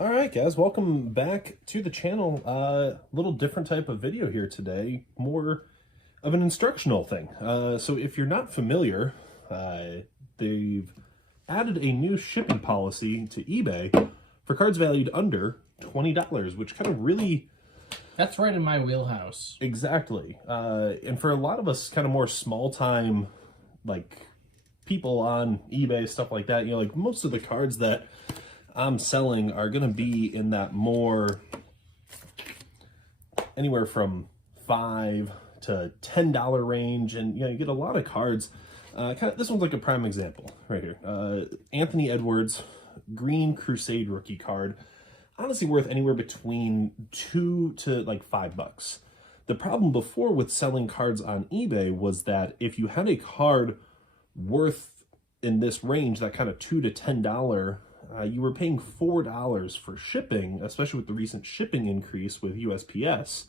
All right, guys, welcome back to the channel. Little different type of video here today, more of an instructional thing. So if you're not familiar, they've added a new shipping policy to eBay for cards valued under $20, which kind of really... That's right in my wheelhouse. Exactly. And for a lot of us kind of more small-time, like, people on eBay, stuff like that, you know, like most of the cards that I'm selling are going to be in that more anywhere from $5 to $10 range. And, you know, you get a lot of cards. This one's like a prime example right here. Anthony Edwards, Green Crusade rookie card. Honestly worth anywhere between $2 to like $5. The problem before with selling cards on eBay was that if you had a card worth in this range, that kind of $2 to $10, you were paying $4 for shipping, especially with the recent shipping increase with USPS.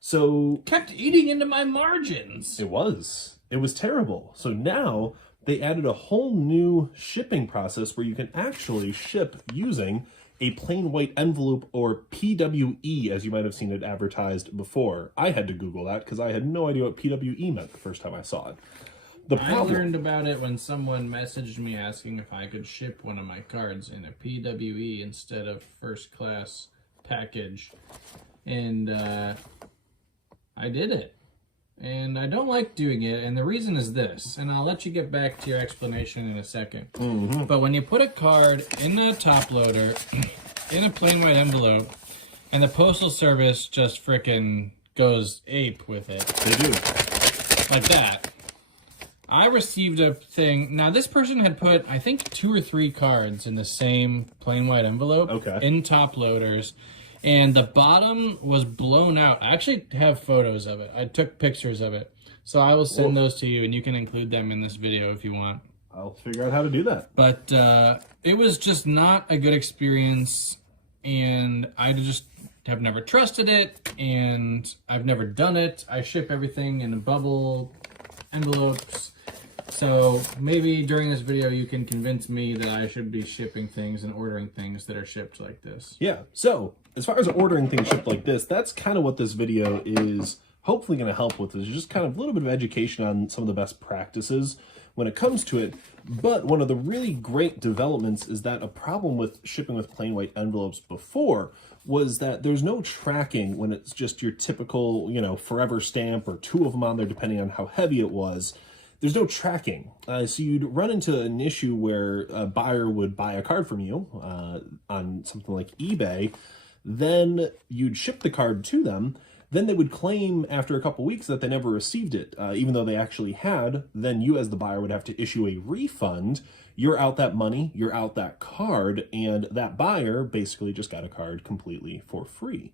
So kept eating into my margins. It was terrible. So now they added a whole new shipping process where you can actually ship using a plain white envelope, or PWE, as you might have seen it advertised before. I had to Google that because I had no idea what PWE meant the first time I saw it. I learned about it when someone messaged me asking if I could ship one of my cards in a PWE instead of first class package. And I did it. And I don't like doing it, and the reason is this, and I'll let you get back to your explanation in a second. But when you put a card in a top loader, in a plain white envelope, and the Postal Service just frickin' goes ape with it. They do. Like that. I received a thing. Now, this person had put, I think, 2 or 3 cards in the same plain white envelope in top loaders, and the bottom was blown out. I actually have photos of it. I took pictures of it. So I will send those to you, and you can include them in this video if you want. I'll figure out how to do that. But it was just not a good experience, and I just have never trusted it, and I've never done it. I ship everything in bubble envelopes. So maybe during this video you can convince me that I should be shipping things and ordering things that are shipped like this. Yeah, so as far as ordering things shipped like this, that's kind of what this video is hopefully going to help with, is just kind of a little bit of education on some of the best practices when it comes to it. But one of the really great developments is that a problem with shipping with plain white envelopes before was that there's no tracking when it's just your typical, you know, forever stamp or 2 of them on there depending on how heavy it was. There's no tracking. So you'd run into an issue where a buyer would buy a card from you on something like eBay, then you'd ship the card to them, then they would claim after a couple weeks that they never received it, even though they actually had. Then you as the buyer would have to issue a refund. You're out that money, you're out that card, and that buyer basically just got a card completely for free.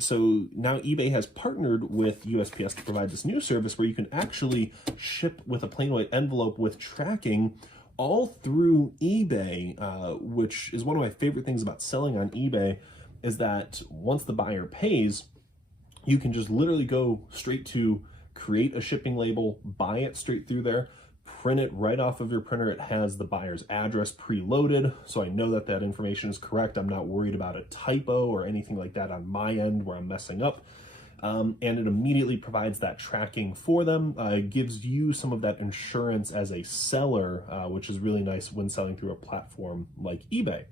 So now eBay has partnered with USPS to provide this new service where you can actually ship with a plain white envelope with tracking all through eBay, which is one of my favorite things about selling on eBay, is that once the buyer pays, you can just literally go straight to create a shipping label, buy it straight through there, print it right off of your printer. It has the buyer's address preloaded, so I know that that information is correct. I'm not worried about a typo or anything like that on my end where I'm messing up. And it immediately provides that tracking for them. It gives you some of that insurance as a seller, which is really nice when selling through a platform like eBay.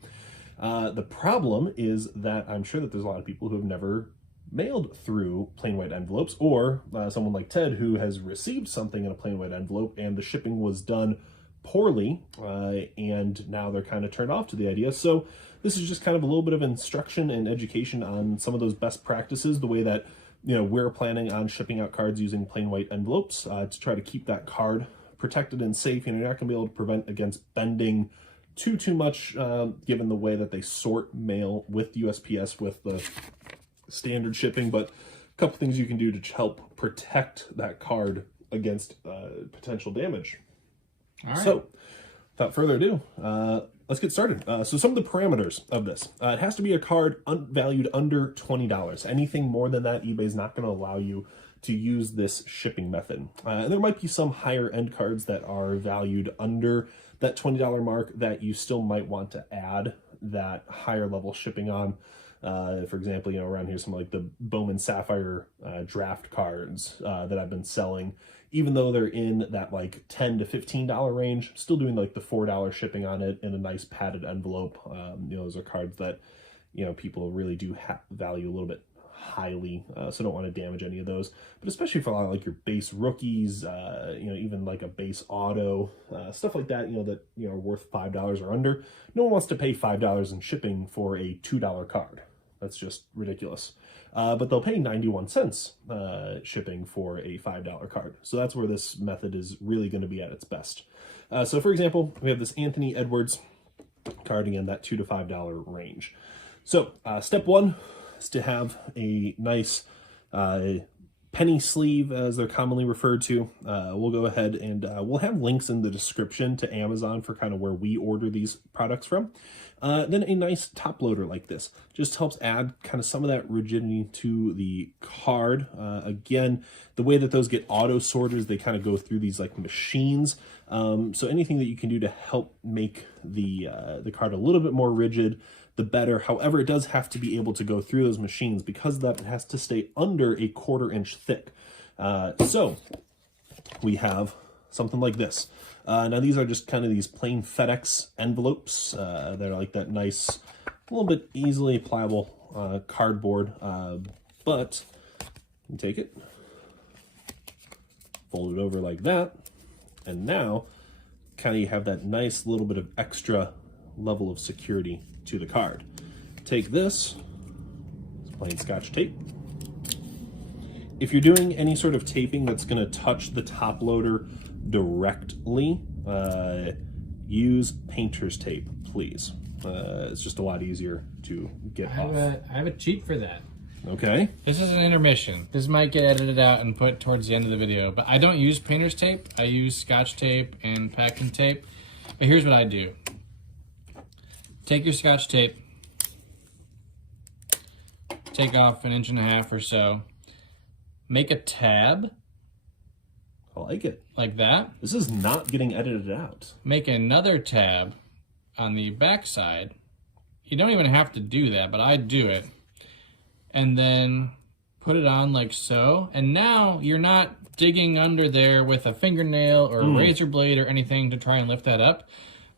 The problem is that I'm sure that there's a lot of people who have never mailed through plain white envelopes, or someone like Ted who has received something in a plain white envelope and the shipping was done poorly, and now they're kind of turned off to the idea. So this is just kind of a little bit of instruction and education on some of those best practices, the way that, you know, we're planning on shipping out cards using plain white envelopes to try to keep that card protected and safe. And you're not going to be able to prevent against bending too much, given the way that they sort mail with USPS with the standard shipping. But a couple things you can do to help protect that card against potential damage. All right. So without further ado, let's get started. So some of the parameters of this. It has to be a card valued under $20. Anything more than that, eBay's not going to allow you to use this shipping method. And there might be some higher end cards that are valued under that $20 mark that you still might want to add that higher level shipping on. For example, you know, around here, some like the Bowman Sapphire draft cards that I've been selling, even though they're in that like $10 to $15 range, still doing like the $4 shipping on it in a nice padded envelope. You know, those are cards that, you know, people really do value a little bit highly, so don't want to damage any of those. But especially for a lot of like your base rookies, you know, even like a base auto, stuff like that, you know, that, you know, are worth $5 or under. No one wants to pay $5 in shipping for a $2 card. That's just ridiculous. But they'll pay 91 cents shipping for a $5 card. So that's where this method is really going to be at its best. So for example, we have this Anthony Edwards card, again, that $2 to $5 range. So step one is to have a nice penny sleeve, as they're commonly referred to. We'll go ahead and we'll have links in the description to Amazon for kind of where we order these products from. Then a nice top loader like this just helps add kind of some of that rigidity to the card. Again, the way that those get auto sorters, they kind of go through these like machines. So anything that you can do to help make the card a little bit more rigid, the better. However, it does have to be able to go through those machines. Because of that, it has to stay under a 1/4 inch thick. So we have something like this. Now these are just kind of these plain FedEx envelopes. They're like that nice, a little bit easily pliable cardboard. But you take it, fold it over like that, and now kind of you have that nice little bit of extra level of security to the card. Take this, it's plain Scotch tape. If you're doing any sort of taping that's going to touch the top loader directly, use painter's tape, please. It's just a lot easier to get off. I have a cheat for that. Okay. This is an intermission. This might get edited out and put towards the end of the video, but I don't use painter's tape. I use Scotch tape and packing tape. But here's what I do. Take your Scotch tape, take off 1.5 inches or so, make a tab. I like it. Like that. This is not getting edited out. Make another tab on the back side. You don't even have to do that, but I do it. And then put it on like so. And now you're not digging under there with a fingernail or a razor blade or anything to try and lift that up.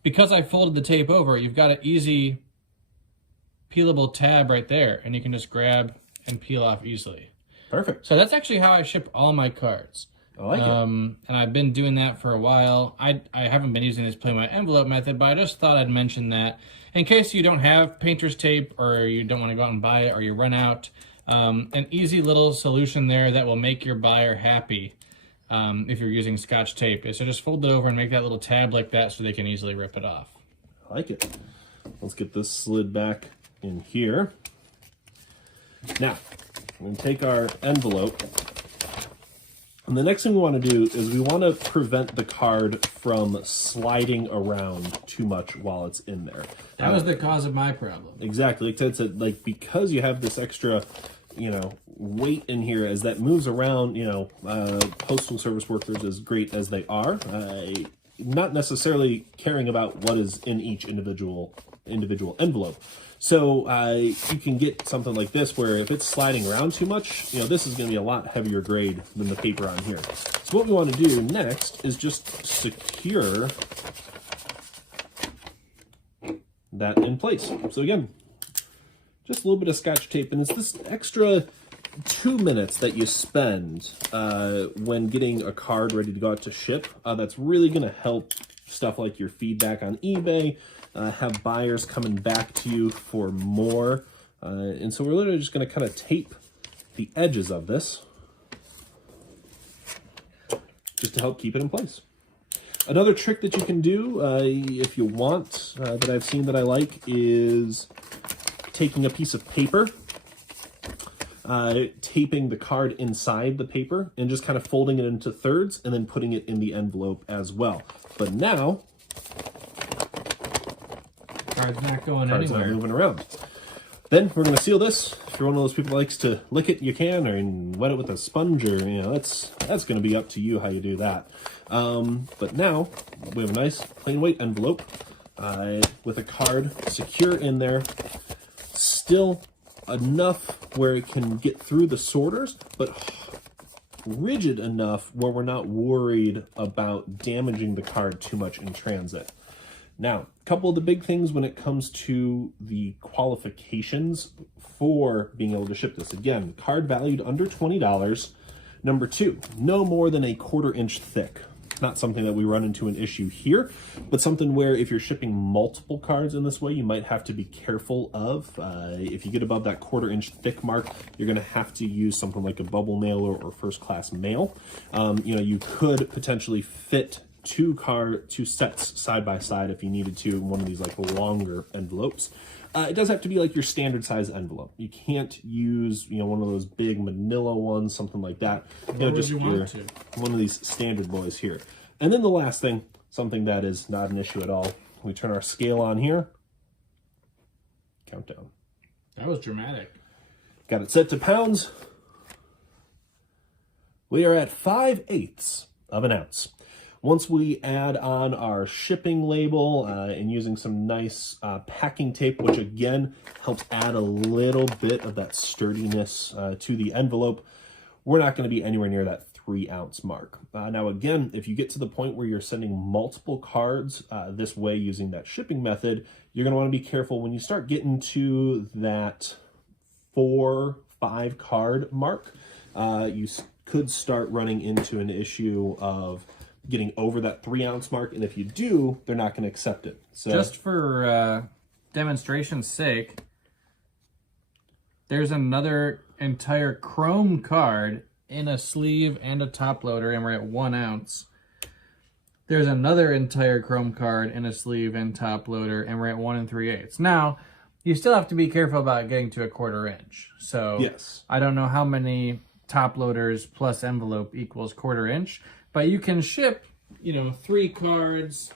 Because I folded the tape over, you've got an easy peelable tab right there, and you can just grab and peel off easily. Perfect. So that's actually how I ship all my cards. I like it. And I've been doing that for a while. I haven't been using this play my envelope method, but I just thought I'd mention that in case you don't have painter's tape or you don't want to go out and buy it or you run out. An easy little solution there that will make your buyer happy. If you're using Scotch tape, so just fold it over and make that little tab like that so they can easily rip it off. I like it. Let's get this slid back in here. Now, we're going to take our envelope, and the next thing we want to do is we want to prevent the card from sliding around too much while it's in there. That was the cause of my problem. Exactly. Like Ted said, like because you have this extra, you know, weight in here as that moves around, you know, postal service workers, as great as they are, not necessarily caring about what is in each individual envelope. So you can get something like this where if it's sliding around too much, you know, this is going to be a lot heavier grade than the paper on here. So what we want to do next is just secure that in place. So again, just a little bit of Scotch tape, and it's this extra 2 minutes that you spend when getting a card ready to go out to ship. That's really going to help stuff like your feedback on eBay, have buyers coming back to you for more. And so we're literally just going to kind of tape the edges of this just to help keep it in place. Another trick that you can do if you want, that I've seen that I like, is taking a piece of paper, taping the card inside the paper, and just kind of folding it into thirds and then putting it in the envelope as well. But now, Card's not going card's anywhere. not moving around. Then we're going to seal this. If you're one of those people that likes to lick it, you can, or wet it with a sponge, or, you know, that's going to be up to you how you do that. But now we have a nice plain white envelope. with a card secure in there, still enough where it can get through the sorters, but rigid enough where we're not worried about damaging the card too much in transit. Now, a couple of the big things when it comes to the qualifications for being able to ship this. Again, card valued under $20. Number two, no more than a 1/4 inch thick. Not something that we run into an issue here, but something where if you're shipping multiple cards in this way, you might have to be careful of. If you get above that 1/4 inch thick mark, you're going to have to use something like a bubble mailer or first class mail. You could potentially fit two sets side by side if you needed to in one of these like longer envelopes. It does have to be like your standard size envelope. You can't use, one of those big manila ones, something like that. Just one of these standard boys here. And then the last thing, something that is not an issue at all. We turn our scale on here. Countdown. That was dramatic. Got it set to pounds. We are at 5/8 of an ounce. Once we add on our shipping label and using some nice packing tape, which again helps add a little bit of that sturdiness to the envelope, we're not going to be anywhere near that 3-ounce mark. Now again, if you get to the point where you're sending multiple cards this way using that shipping method, you're going to want to be careful when you start getting to that 4-5 card mark. You could start running into an issue of getting over that 3-ounce mark, and if you do, they're not going to accept it. So just for demonstration's sake, there's another entire chrome card in a sleeve and a top loader, and we're at 1 ounce. There's another entire chrome card in a sleeve and top loader, and we're at 1 3/8. Now, you still have to be careful about getting to a 1/4 inch. So yes, I don't know how many top loaders plus envelope equals 1/4 inch. But you can ship, 3 cards,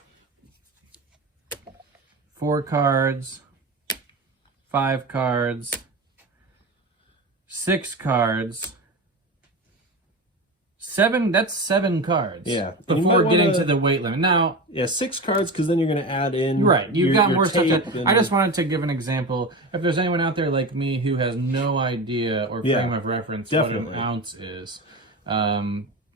4 cards, 5 cards, 6 cards, 7, that's 7 cards. Yeah. Before getting to the weight limit. Now, 6 cards, because then you're going to add in you've got more stuff. I just wanted wanted to give an example. If there's anyone out there like me who has no idea or frame of reference what an ounce is,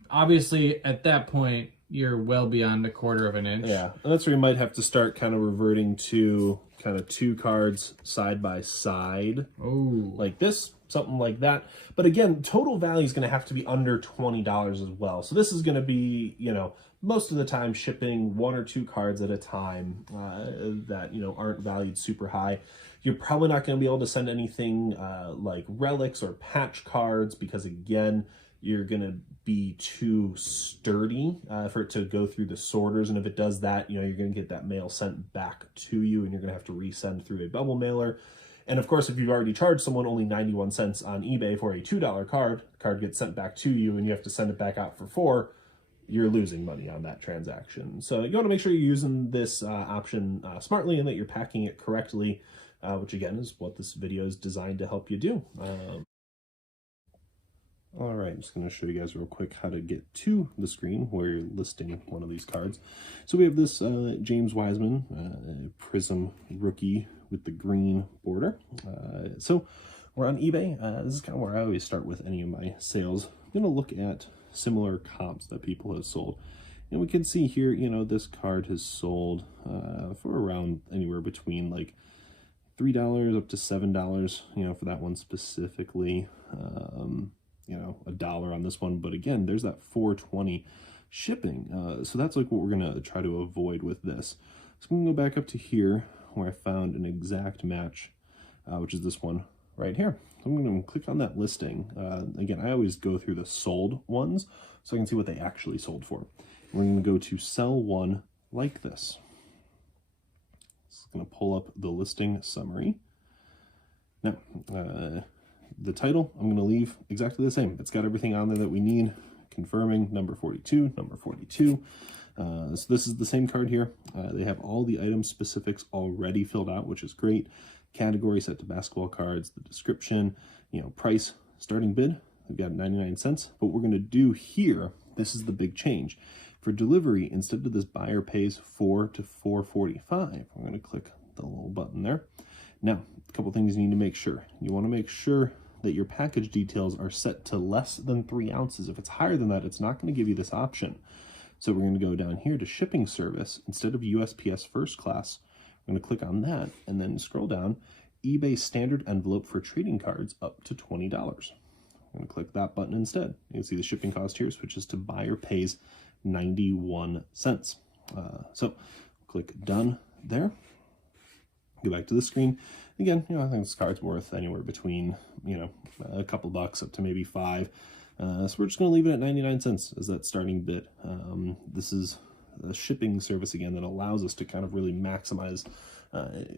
obviously, at that point, you're well beyond a 1/4 of an inch. Yeah, and that's where you might have to start kind of reverting to kind of 2 cards side by side. Oh, like this, something like that. But again, total value is going to have to be under $20 as well. So this is going to be, most of the time shipping 1 or 2 cards at a time that, aren't valued super high. You're probably not going to be able to send anything like relics or patch cards because, again, you're going to be too sturdy for it to go through the sorters. And if it does that, you're going to get that mail sent back to you and you're going to have to resend through a bubble mailer. And of course, if you've already charged someone only 91 cents on eBay for a $2 card, the card gets sent back to you and you have to send it back out for $4, you're losing money on that transaction. So you want to make sure you're using this option smartly and that you're packing it correctly, which again is what this video is designed to help you do. All right, I'm just going to show you guys real quick how to get to the screen where you're listing one of these cards. So we have this James Wiseman Prism rookie with the green border. So we're on eBay. This is kind of where I always start with any of my sales. I'm going to look at similar comps that people have sold. And we can see here, this card has sold for around anywhere between like $3 up to $7, for that one specifically. $1 on this one, but again, there's that $4.20 shipping. So that's like what we're gonna try to avoid with this. So I'm gonna go back up to here where I found an exact match, which is this one right here. So I'm gonna click on that listing. Again, I always go through the sold ones so I can see what they actually sold for. We're gonna go to sell one like this. It's gonna pull up the listing summary. Now, the title, I'm going to leave exactly the same. It's got everything on there that we need. Confirming, number 42, number 42. So this is the same card here. They have all the item specifics already filled out, which is great. Category set to basketball cards, the description, price, starting bid. We've got 99 cents. But what we're going to do here, this is the big change. For delivery, instead of this buyer pays $4 to $4.45, I'm going to click the little button there. Now, a couple things you need to make sure. You want to make sure that your package details are set to less than 3 ounces. If it's higher than that, it's not going to give you this option. So we're going to go down here to shipping service. Instead of USPS first class, I'm going to click on that and then scroll down. eBay standard envelope for trading cards up to $20. I'm going to click that button instead. You can see the shipping cost here switches to buyer pays 91 cents. So click done there. Go back to the screen. Again, I think this card's worth anywhere between, a couple bucks up to maybe $5. So we're just going to leave it at 99 cents as that starting bid. This is a shipping service again that allows us to kind of really maximize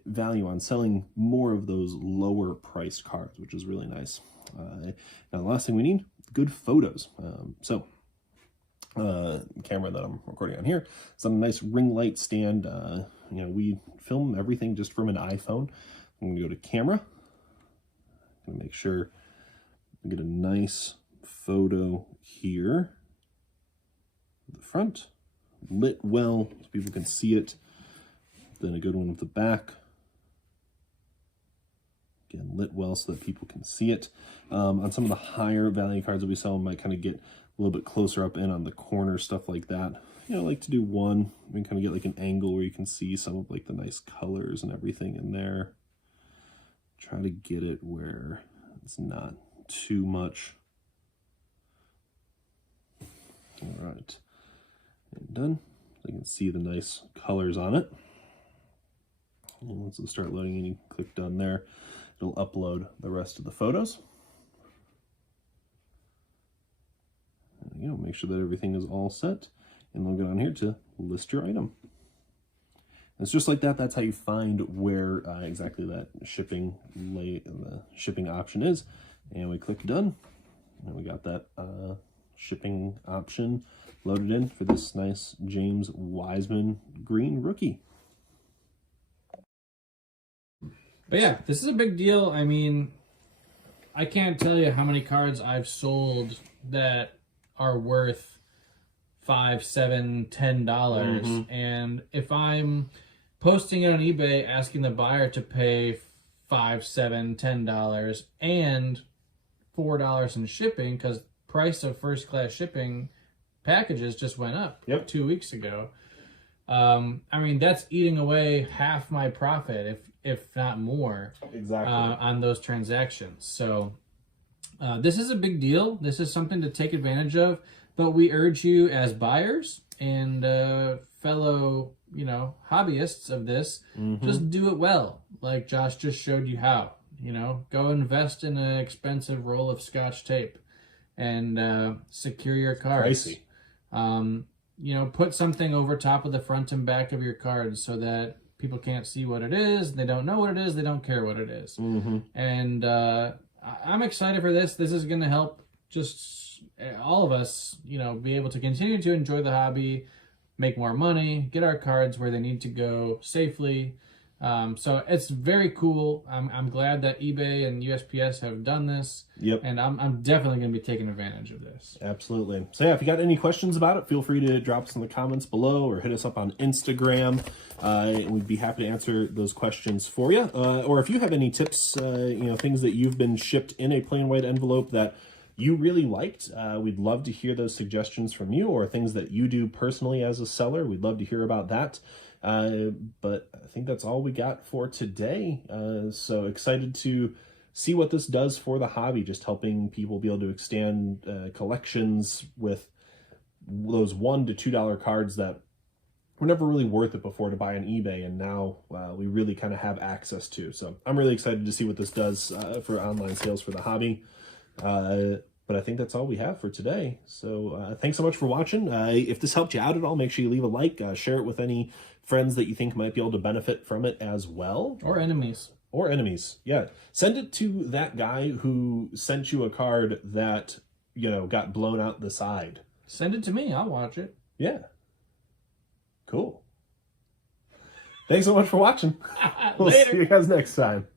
value on selling more of those lower priced cards, which is really nice. Now the last thing we need, good photos. Camera that I'm recording on here, some nice ring light stand. We film everything just from an iPhone. I'm gonna go to camera. I'm gonna make sure I get a nice photo here. The front, lit well so people can see it. Then a good one with the back. Again, lit well so that people can see it. On some of the higher value cards that we sell, we might kind of get a little bit closer up in on the corner, stuff like that. I like to do one. We can kind of get like an angle where you can see some of like the nice colors and everything in there. Try to get it where it's not too much. All right, and done. So you can see the nice colors on it. And once it start loading in, you click done there. It'll upload the rest of the photos. Make sure that everything is all set, and we'll go down here to list your item. And it's just like that. That's how you find where exactly that shipping option is. And we click done, and we got that shipping option loaded in for this nice James Wiseman green rookie. But yeah, this is a big deal. I mean, I can't tell you how many cards I've sold that are worth $5, $7, $10. And if I'm posting it on eBay asking the buyer to pay $5, $7, $10 and $4 in shipping, because price of first class shipping packages just went up 2 weeks ago. I mean, that's eating away half my profit, if not more, on those transactions. So this is a big deal. This is something to take advantage of, but we urge you as buyers and fellow, hobbyists of this, just do it well. Like Josh just showed you how. Go invest in an expensive roll of Scotch tape and secure your cards. Pricey. Put something over top of the front and back of your cards so that people can't see what it is. They don't know what it is. They don't care what it is. And I'm excited for this. This is going to help just all of us, be able to continue to enjoy the hobby, make more money, get our cards where they need to go safely. So it's very cool. I'm glad that eBay and USPS have done this. And I'm definitely going to be taking advantage of this. Absolutely. So yeah, if you got any questions about it, feel free to drop us in the comments below or hit us up on Instagram. We'd be happy to answer those questions for you. Or if you have any tips, things that you've been shipped in a plain white envelope that you really liked, we'd love to hear those suggestions from you, or things that you do personally as a seller. We'd love to hear about that. But I think that's all we got for today. So excited to see what this does for the hobby, just helping people be able to extend collections with those $1 to $2 cards that were never really worth it before to buy on eBay, and now we really kind of have access to. So I'm really excited to see what this does for online sales for the hobby. But I think that's all we have for today. So thanks so much for watching. If this helped you out at all, make sure you leave a like, share it with any friends that you think might be able to benefit from it as well. Or enemies. Or enemies, yeah. Send it to that guy who sent you a card that, got blown out the side. Send it to me. I'll watch it. Yeah. Cool. Thanks so much for watching. We'll see you guys next time.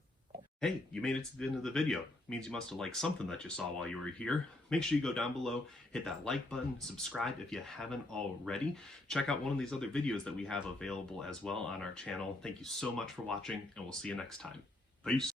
Hey, you made it to the end of the video. Means you must have liked something that you saw while you were here. Make sure you go down below, hit that like button, subscribe if you haven't already. Check out one of these other videos that we have available as well on our channel. Thank you so much for watching, and we'll see you next time. Peace.